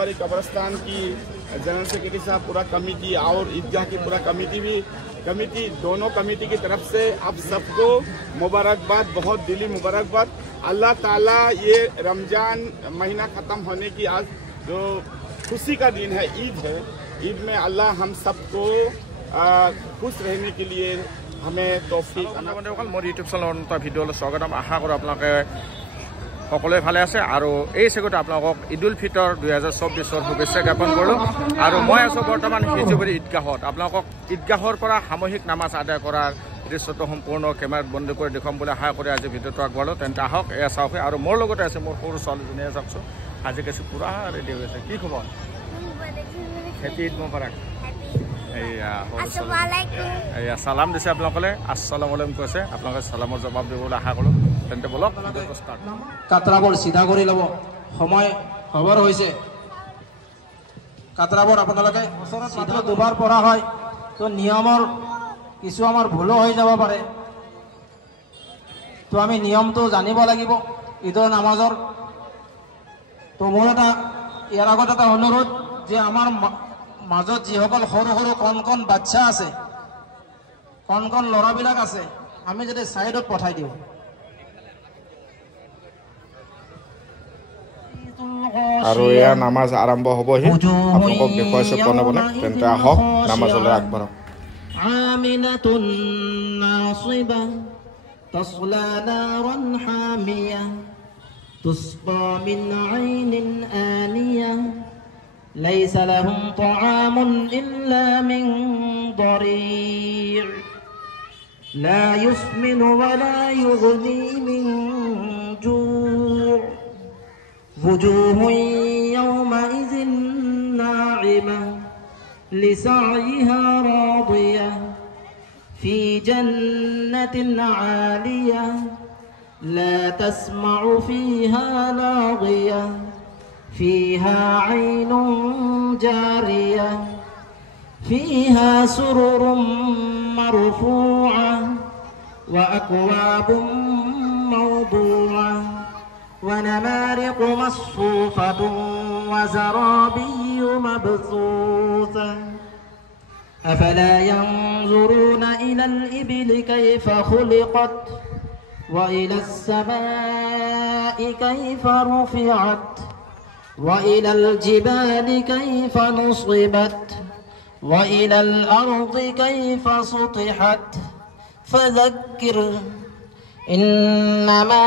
हमारी कब्रस्तान की general secretary साहब, पूरा कमेटी और ईदगाह की पूरा कमेटी दोनों कमेटी की तरफ से आप सबको मुबारकबाद, बहुत दिली मुबारकबाद। अल्लाह ताला ये रमज़ान महीना ख़त्म होने की आज जो खुशी का दिन है, ईद में अल्लाह हम सबको खुश रहने के लिए हमें तौफीक। मोर यूट्यूब चैनल भिडिओ स्वागतम, आशा करूँ आपलोके সকলোৱে ভালে আছে। আৰু এই চেগতে আপোনালোকক ঈদ উল ফিতৰ 2024 শুভেচ্ছা জ্ঞাপন কৰিলোঁ। আৰু মই আছোঁ বৰ্তমান হিজুবাৰী ঈদগাহত। আপোনালোকক ঈদগাহৰ পৰা সামূহিক নামাজ আদায় কৰাৰ দৃশ্যটো সম্পূৰ্ণ কেমেৰাত বন্দী কৰি দেখুৱাম বুলি আশা কৰি আজি ভিডিঅ'টো আগবঢ়ালোঁ। তেন্তে আহক, এয়া চাওক। আৰু মোৰ লগতে আছে মোৰ সৰু ছোৱালীজনীয়ে, চাওকচোন আজি কাছে পূৰা ৰেডি হৈ আছে। কি খবৰ? হেপী ঈদ মুবাৰক। এয়া সালাম দিছে আপোনালোকে, আসসালামু আলাইকুম কৈছে। আপোনালোকে সালামৰ জবাব দিবলৈ আশা কৰোঁ। তেন্তে বলক কাটৰাবোৰ চিধা কৰি ল'ব, সময় খবৰ হৈছে। কাটৰাবোৰ আপোনালোকে ওচৰত দুবাৰ পঢ়া হয়, তো নিয়মৰ কিছু আমাৰ ভুলো হৈ যাব পাৰে, তো আমি নিয়মটো জানিব লাগিব ঈদৰ নামাজৰ। তো মোৰ ইয়াৰ আগত এটা অনুৰোধ যে আমাৰ মাজত যিসকল সৰু সৰু কণ বাচ্চা আছে, কণ ল'ৰাবিলাক আছে, আমি যদি ছাইডত পঠাই দিওঁ। আৰু এয়া নামাজ আৰম্ভ হ'বহি, আপোনালোকক দেখুৱাইছোঁ বনে বনে। তেন্তে আহক নামাজলৈ আগবাঢ়ক। আমিনাতুন নাসিবা তাসলা নারান হামিয়া তুসকা মিন আইনিন আনিয়া ليس لهم طعام إلا من ضريع لا يسمن ولا يغني من جوع وجوه يومئذ ناعمة لسعيها راضية في جنة عالية لا تسمع فيها لاغية فيها عين جارية فيها سرر مرفوعة وأكواب موضوعة ونمارق مصفوفة وزرابي مبثوثة أفلا ينظرون إلى الإبل كيف خلقت وإلى السماء كيف رفعت وإلى الجبال كيف نصبت وإلى الأرض كيف سطحت فذكر إنما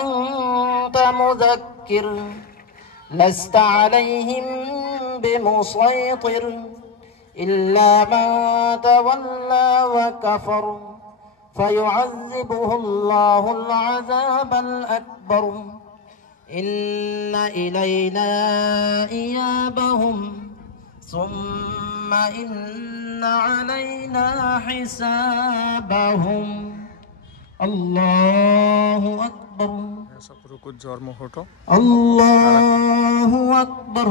أنت مذكر لست عليهم بمسيطر إلا من تولى وكفر فيعذبه الله العذاب الأكبر إن إلينا إيابهم ثم إن علينا حسابهم الله أكبر الله أكبر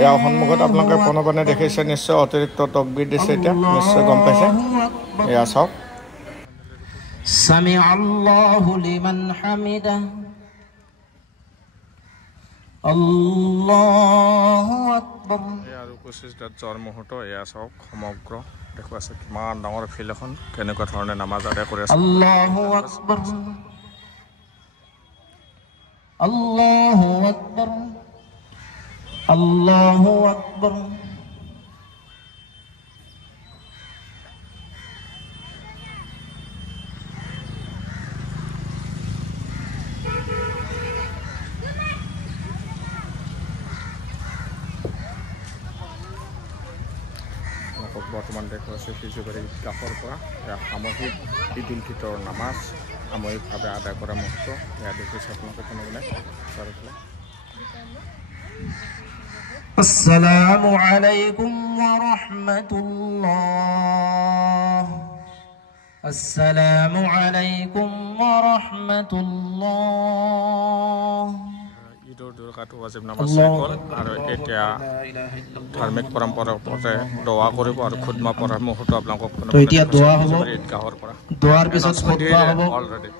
এয়া সন্মুখত আপোনালোকে পোনপনে দেখিছে, নিশ্চয় অতিৰিক্ত তকবীৰ দিছে। এতিয়া নিশ্চয় গম পাইছে। এয়া চাওক। سمع الله لمن حمده الله أكبر। আৰু 25 জৰ মুহূৰ্ত এয়া চাওক। সমগ্ৰ দেখুৱাইছে কিমান ডাঙৰ ফিল্ড এখন, কেনেকুৱা ধৰণে নামাজ আদায় কৰি আছে। আল্লাহু আকবাৰ আল্লাহু আকবাৰ আল্লাহু আকবাৰ। বৰ্তমান দেখুৱাইছে হিজুবাৰী ঈদগাহৰ পৰা সামূহিক ঈদ উল ফিতৰ নামাজ সামূহিকভাৱে আদায় কৰা মুহূৰ্ত। এয়া দেখিছে আপোনালোকে কোনোবাই। আসসালামু আলাইকুম ওয়া ৰাহমাতুল্লাহ। আসসালামু আলাইকুম ওয়া ৰাহমাতুল্লাহ। ঈদৰ দুৰকাটো ৱাজিব নামাজ হ'ল আৰু এতিয়া ধাৰ্মিক পৰম্পৰাৰ মতে দোৱা কৰিব আৰু খুদমা পঢ়াৰ মুহূৰ্ত আপোনালোকক এতিয়া দোৱা হ'ব। ঈদগাহৰ পৰা দোৱাৰ পিছত খুতবা হ'ব। অলৰেডি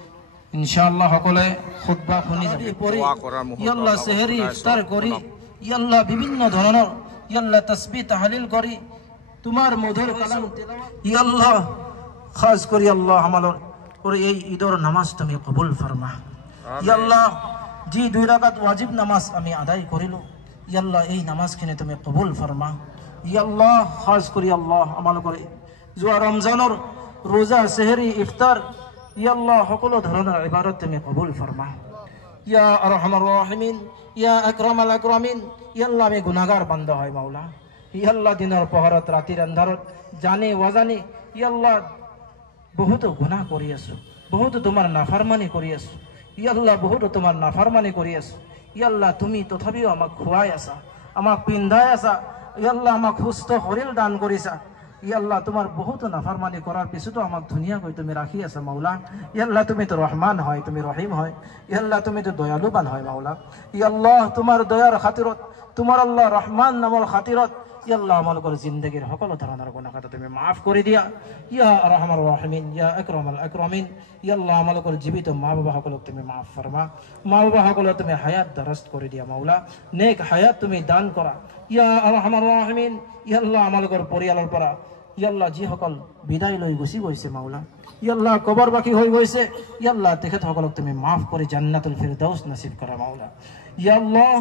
ইনশাআল্লাহ সকলে খুতবা শুনি পড়ি ইয়াল্লাহ সেহরি ইফতার করি ইয়াল্লাহ বিভিন্ন ধরনের ইয়াল্লাহ তাসবিহ তাহলিল করি তোমার মধুর কালাম ইয়াল্লাহ খাস করি আল্লাহ আমাদের করে এই ঈদের নামাজ তুমি কবুল ফরমা ইয়াল্লাহ জি 2 রাকাত ওয়াজিব নামাজ আমি আদায় করিল ইয়াল্লাহ এই নামাজখানে তুমি কবুল ফরমা ইয়াল্লাহ খাস করি আল্লাহ আমাল করে জোয়া রমজানের রোজা সেহরি ইফতার ইয়াল্লাহ সকল ধরনের ইবাদত তুমি কবুল ফরমা ইয়া আরহামার রাহিমিন ইয়া আকরামাল আকরামিন ইয়াল্লাহ আমি গুনাহগার বান্দা হয় মাওলা ইয়াল্লাহ দিনের পহরত রাতের আন্ধারত জানে অজানে ইয়াল্লাহ বহুত গুনাহ কৰি আছো বহুত তোমাৰ নাফৰমানি কৰি আছো ইয়াল্লাহ বহুত তোমাৰ নাফৰমানি কৰি আছো ইয়াল্লাহ তুমি তথাপিও আমাক খুৱাই আছা আমাক পিন্ধাই আছা ইয়াল্লাহ আমাক সুস্থ শৰীৰ দান কৰিছা ইয়াল্লাহ তোমার বহুত নাফরমানি করার পিছতো আমাক ধুনিয়াকৈ তুমি রাখি আছা মাওলা ইয়াল্লাহ তুমি তো রহমান হয় তুমি রহিম হয় ইয়াল্লাহ তুমি তো দয়ালুবান হয় মাওলা ইয়াল্লাহ তোমার দয়ার খাতিরত তোমার আল্লাহ রহমান নামৰ খাতিৰত ইয়াল্লাহ আমালোকৰ জিন্দগীৰ সকলো ধৰণৰ গুনাহ খাতা তুমি মাফ কৰি দিয়া ইয়া আৰহামাৰ ৰাহিমিন ইয়া আকৰামাল আকৰামিন ইয়াল্লাহ আমালোকৰ জীবিত মা বাবা সকলক তুমি মাফ ফৰমা মা বাবা সকলক তুমি হায়াত দৰস্ত কৰি দিয়া মাওলা নেক হায়াত তুমি দান কৰা ইয়া আৰহামাৰ ৰাহিমিন ইয়াল্লাহ আমালোকৰ পৰিয়ালৰ পৰা ইয়াল্লাহ যিসকল বিদায় লৈ গুচি গৈছে মাওলা ইয়াল্লাহ কবৰ বাকি হৈ গৈছে ইয়াল্লাহ তেখেতসকলক তুমি মাফ কৰি জান্নাতুল ফিৰদাউস নসিব কৰা মাওলা ইয়াল্লাহ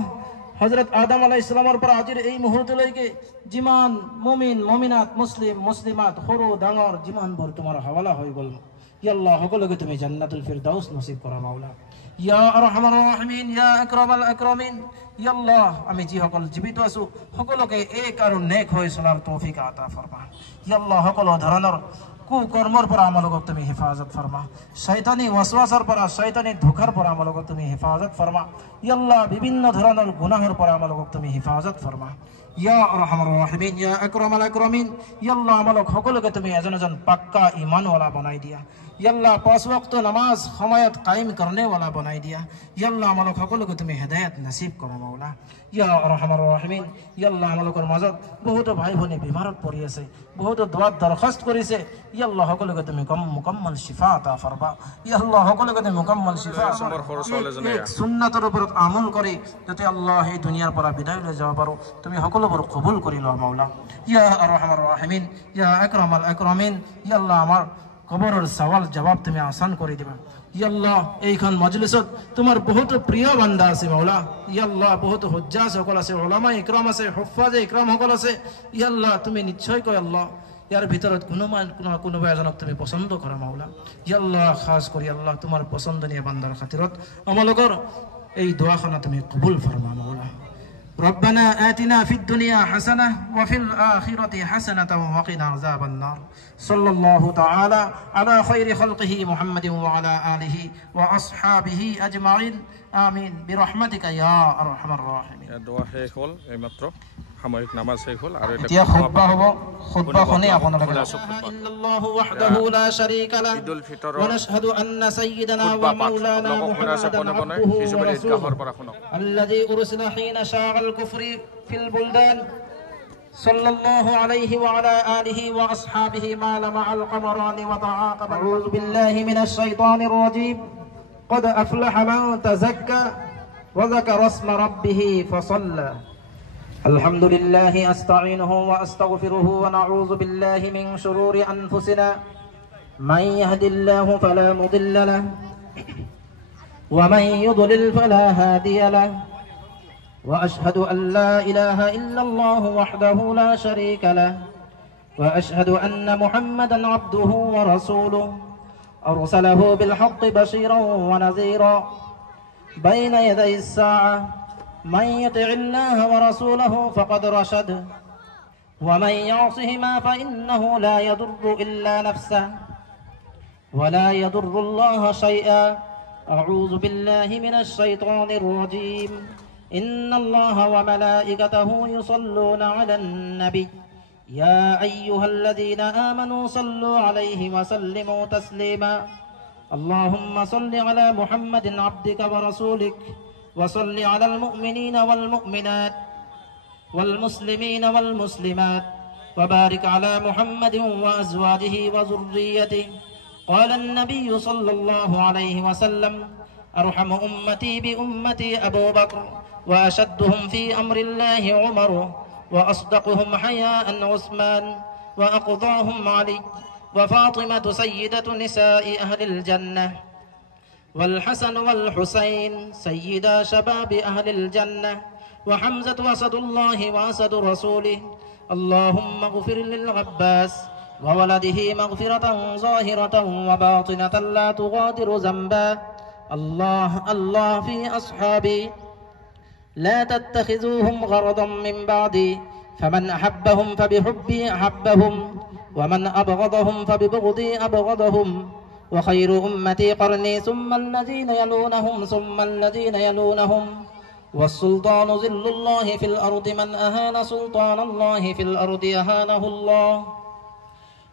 হযৰত আদম আলাইহিস সালামৰ পৰা আজিৰ এই মুহূৰ্তলৈকে যিমান মুমিন মুমিনাত মুসলিম মুসলিমাত সৰু ডাঙৰ যিমানবোৰ তোমাৰ হাৱালা হৈ গ'ল ইয়াল্লাহ সকলোকে তুমি জান্নাতুল ফিৰদাউস নসিব কৰা মাওলা ইয়া আৰহামাৰ ৰাহিমিন ইয়া আকৰামাল আকৰামিন ইয়াল্লাহ আমি যিসকল জীবিত আছো সকলোকে এক আৰু নেক হৈ চলাৰ তৌফিক আতা ফৰমা ইয়াল্লাহ সকলো ধৰণৰ কুকৰ্মৰ পৰা আমালোকক তুমি হেফাজত ফৰমা শয়তানি ওয়াসওয়াসাৰ পৰা শয়তানি ধোঁকাৰ পৰা আমালোকক তুমি হেফাজত ফৰমা ইয়াল্লাহ বিভিন্ন ধৰণৰ গুনাহৰ পৰা আমালোকক তুমি হেফাজত ফরমা ইয়া আরহামার রাহিমিন ইয়া আকরামাল আকরামিন ইয়াল্লাহ আমালোক সকলোকে তুমি এজন এজন পাক্কা ঈমানওয়ালা বনাই দিয়া ইয়াল্লাহ 5 ওয়াক্ত নামাজ সময়ত কায়েম করনে वाला বনাই দিয়া ইয়াল্লাহ আমালোক সকলোকে তুমি হেদায়েত নসিব কৰা মাওলা ইয়া আৰহামাৰ ৰাহিমিন ইয়াল্লাহ আমালোকৰ মাজত বহুত ভাই ভনী বিমাৰত পৰি আছে বহুত দোয়া দৰখাস্ত কৰিছে ইয়াল্লাহ সকলোকে তুমি মুকম্মল শিফা আতা ফৰমা ইয়াল্লাহ সকলোকে তুমি মুকম্মল শিফা সুন্নাতৰ ওপৰত আমল কৰি যাতে আল্লাহ এই দুনিয়াৰ পৰা বিদায় লৈ যাব পাৰো তুমি সকলোবোৰ কবুল কৰি লোৱা মাওলা ইয়া আরহামার রাহিমিন ইয়া আকরামাল আকরামিন ইয়াল্লাহ আমার কবরের সওয়াল জবাব তুমি আসান করে দিবা ইয়াল্লাহ এইখান মজলিসত তোমার বহুত প্রিয় বান্দা আছে মাওলা ইয়াল্লাহ বহুত হুজ্জাজ সকল আছে উলামা ইকরাম আছে হুফাজ ইকরাম সকল আছে ইয়াল্লাহ তুমি নিশ্চয় কয় আল্লাহ ইয়ার ভিতৰত কোনোবা এজনক তুমি পছন্দ কৰা মাওলা ইয়াল্লাহ খাস কৰি আল্লাহ তোমাৰ পছন্দনীয় বান্দাৰ খাতিৰত আমালোকৰ এই দোয়াখানা তুমি কবুল ফরমা মাওলা ربنا آتنا في الدنيا حسنة وفي الآخرة حسنة وقنا عذاب النار صلى الله تعالى على خير خلقه محمد وعلى آله وأصحابه أجمعين آمين برحمتك يا أرحم الراحمين دعاء শেষ হল এইমাত্র সাময়িক নামাজ শেষ হল আৰু এতিয়া খুতবা হ'ব খুতবা শুনি আপোনালোকে ইল্লাল্লাহু ওয়াহদাহু লা শারীকা লাহু ঈদুল ফিতৰৰ ওয়া নাশহাদু আন্না সাইয়্যিদানা ওয়া মাওলানা মুহাম্মাদান আবদুহু ওয়া রাসূলুহু الذي أرسل حين شاع الكفر في البلدان صلى الله عليه وعلى آله وأصحابه ما لمع القمران وتعاقب أعوذ بالله من الشيطان الرجيم قد أفلح من تزكى وذكر اسم ربه فصلى الحمد لله أستعينه وأستغفره ونعوذ بالله من شرور أنفسنا من يهد الله فلا مضل له ومن يضلل فلا هادي له وأشهد أن لا إله إلا الله وحده لا شريك له وأشهد أن محمدا عبده ورسوله أرسله بالحق بشيرا ونذيرا بين يدي الساعة من يطع الله ورسوله فقد رشد ومن يعصهما فإنه لا يضر إلا نفسه ولا يضر الله شيئا أعوذ بالله من الشيطان الرجيم إن الله وملائكته يصلون على النبي يا أيها الذين آمنوا صلوا عليه وسلموا تسليما اللهم صل على محمد عبدك ورسولك وصل على المؤمنين والمؤمنات والمسلمين والمسلمات وبارك على محمد وأزواجه وذريته قال النبي صلى الله عليه وسلم أرحم أمتي بأمتي أبو بكر وأشدهم في أمر الله عمر وأصدقهم حياء عثمان وأقضاهم علي وفاطمة سيدة نساء أهل الجنة والحسن والحسين سيدا شباب أهل الجنة وحمزة أسد الله وأسد رسوله اللهم اغفر للعباس وولده مغفرة ظاهرة وباطنة لا تغادر ذنبا الله الله في أصحابي لا تتخذوهم غرضا من بعدي فمن أحبهم فبحبي أحبهم ومن أبغضهم فببغضي أبغضهم وخير أمتي قرني ثم الذين يلونهم ثم الذين يلونهم والسلطان ظل الله في الأرض من أهان سلطان الله في الأرض أهانه الله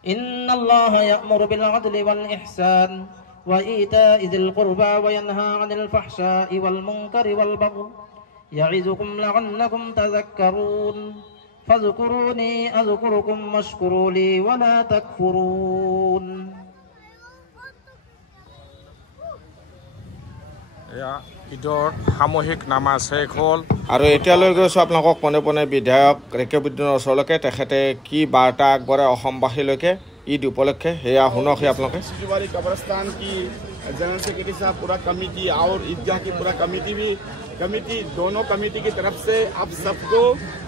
إن الله يأمر بالعدل والإحسان وإيتاء ذي القربى وينهى عن الفحشاء والمنكر والبغي يعظكم لعلكم تذكرون فاذكروني أذكركم واشكروا لي ولا تكفرون ঈদৰ সামূহিক নামাজ শেষ হ'ল আৰু এতিয়ালৈ গৈছোঁ আপোনালোকক পোনে পোনে বিধায়ক ৰেকিবুদ্দিনৰ ওচৰলৈকে তেখেতে কি বাৰ্তা আগবঢ়ায় অসমবাসীলৈকে ঈদ উপলক্ষে সেয়া শুনকহি আপোনালোকে सिजुवारी कब्रस्तान की जनरल सेक्रेटरी साहब पूरा कमेटी और ईदगाह की पूरा कमेटी दोनों कमेटी की तरफ से आप सबको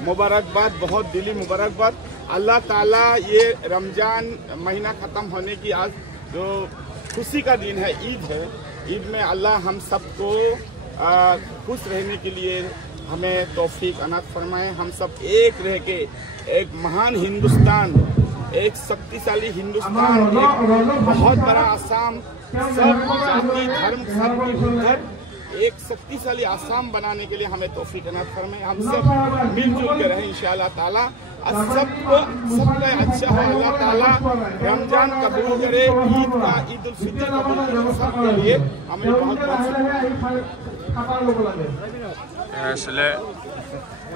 मुबारकबाद बहुत दिली मुबारकबाद अल्लाह ताला ये रमजान महीना ख़त्म होने की आज जो खुशी का दिन है ईद में अल्लाह हम सबको खुश रहने के लिए हमें तौफीक अनात फरमाए हम सब एक रह के एक महान हिंदुस्तान एक शक्तिशाली हिंदुस्तान एक बहुत बड़ा आसाम सब जाति धर्म सब उधर एक शक्तिशाली आसाम बनाने के लिए हमें तौफीक अनात फरमाए हम सब मिलजुल के रहे इंशाअल्लाह ताला सबका अच्छा हो अल्लाह ताला रमजान कबूल करे ईद का ईद उल फितर कबूल करे सबके लिए हमें बहुत আসলে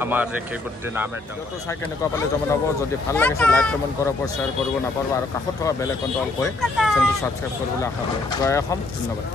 আমাৰ ৰেকিবুদ্দিন আহমেদ তো চাই কেনেকুৱা পালে জনাব যদি ভাল লাগিছে লাইক কমেণ্ট কৰিব শ্বেয়াৰ কৰিব নাপাব আৰু কাষত থকা বেল আইকনটো অন কৰি চেনেলটো ছাবস্ক্ৰাইব কৰিবলৈ আশা কৰোঁ জয় অসম ধন্যবাদ